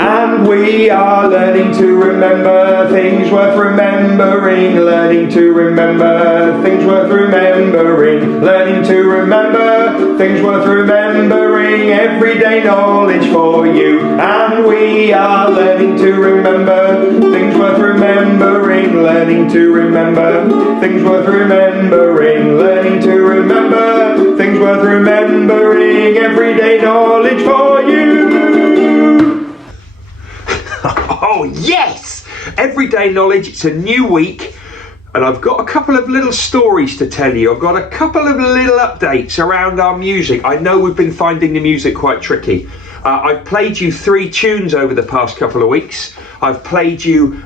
And we are learning to remember things worth remembering, learning to remember things worth remembering, learning to remember things worth remembering, everyday knowledge for you. And we are learning to remember things worth remembering, learning to remember things worth remembering, learning to remember things worth remembering, everyday knowledge for you. Oh yes! Everyday knowledge, it's a new week and I've got a couple of little stories to tell you. I've got a couple of little updates around our music. I know we've been finding the music quite tricky. I've played you 3 tunes over the past couple of weeks. I've played you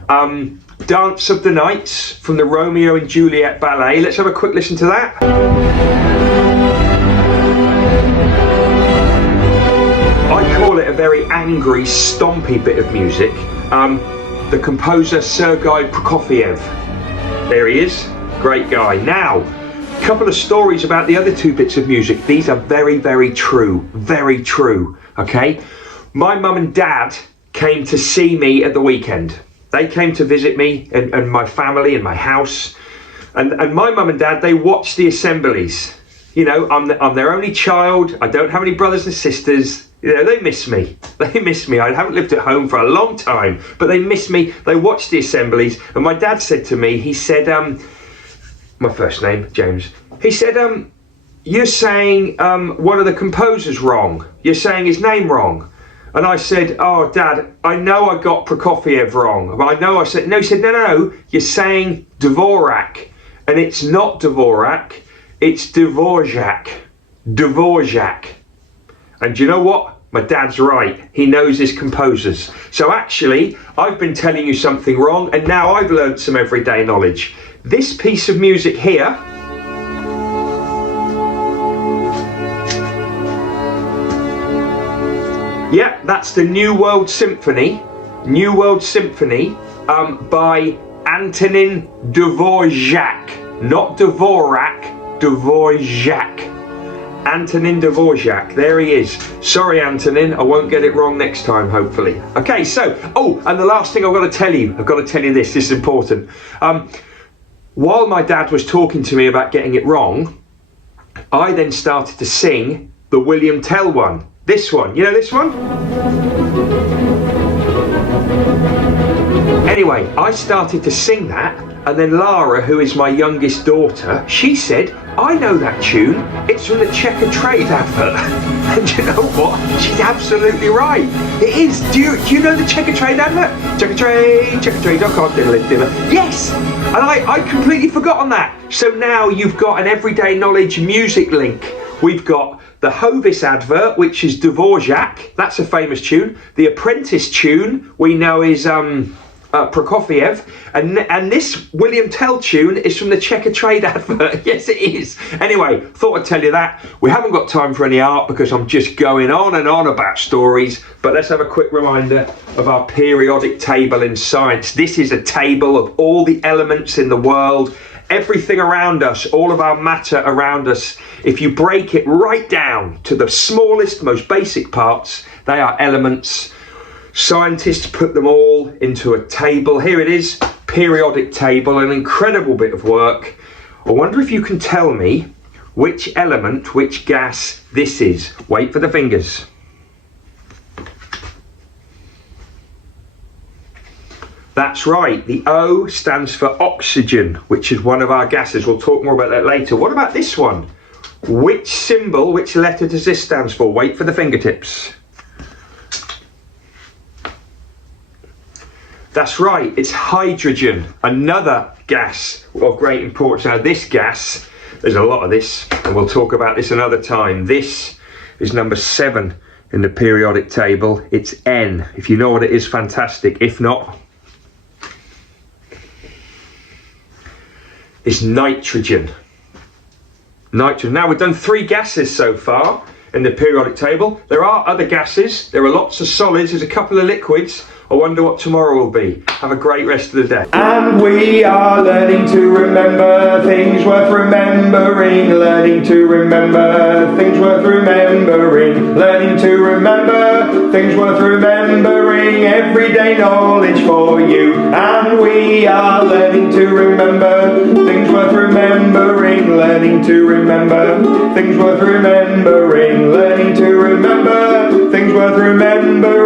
Dance of the Nights from the Romeo and Juliet ballet. Let's have a quick listen to that. I call it a very angry, stompy bit of music. The composer Sergei Prokofiev. There he is, great guy. Now, a couple of stories about the other 2 bits of music. These are very, very true, okay? My mum and dad came to see me at the weekend. They came to visit me and my family and my house. And my mum and dad, they watched the assemblies. You know, I'm their only child. I don't have any brothers and sisters. You know, they miss me. They miss me. I haven't lived at home for a long time, but they miss me. They watched the assemblies. And my dad said to me, he said, my first name, James. He said, you're saying one of the composers wrong. You're saying his name wrong. And I said, oh, Dad, I know I got Prokofiev wrong. But I know I said, no, he said, no, you're saying Dvorak. And it's not Dvorak, it's Dvorak. Dvorak. And do you know what? My dad's right. He knows his composers. So actually, I've been telling you something wrong, and now I've learned some everyday knowledge. This piece of music here, yeah, that's the New World Symphony. New World Symphony by Antonin Dvorak. Not Dvorak, Dvorak. Antonin Dvorak, there he is. Sorry, Antonin, I won't get it wrong next time, hopefully. Okay, so, and the last thing I've got to tell you this is important. While my dad was talking to me about getting it wrong, I then started to sing the William Tell one. This one, you know this one? Anyway, I started to sing that, and then Lara, who is my youngest daughter, she said, I know that tune, it's from the Checkatrade advert. And you know what? She's absolutely right. It is. Do you know the Checkatrade advert? Checkatrade.com. Yes! And I completely forgot on that. So now you've got an everyday knowledge music link. We've got the Hovis advert, which is Dvorak. That's a famous tune. The Apprentice tune we know is Prokofiev, and this William Tell tune is from the Checkatrade advert. Yes, it is. Anyway, thought I'd tell you that. We haven't got time for any art because I'm just going on and on about stories, but let's have a quick reminder of our periodic table in science. This is a table of all the elements in the world, everything around us, all of our matter around us. If you break it right down to the smallest, most basic parts, they are elements. Scientists put them all into a table. Here it is, periodic table, an incredible bit of work. I wonder if you can tell me which element, which gas this is. Wait for the fingers. That's right, the O stands for oxygen, which is one of our gases. We'll talk more about that later. What about this one? Which symbol, which letter does this stand for? Wait for the fingertips. That's right, it's hydrogen, another gas of great importance. Now this gas, there's a lot of this, and we'll talk about this another time. This is number 7 in the periodic table. It's N. If you know what it is, fantastic. If not, it's nitrogen. Nitrogen. Now we've done 3 gases so far. in the periodic table. There are other gases, there are lots of solids, there's a couple of liquids. I wonder what tomorrow will be. Have a great rest of the day. And we are learning to remember things worth remembering, learning to remember things worth remembering, learning to remember things worth remembering, everyday knowledge for you. And we are learning to remember things worth remembering, learning to remember things worth remembering, learning to remember things worth remembering.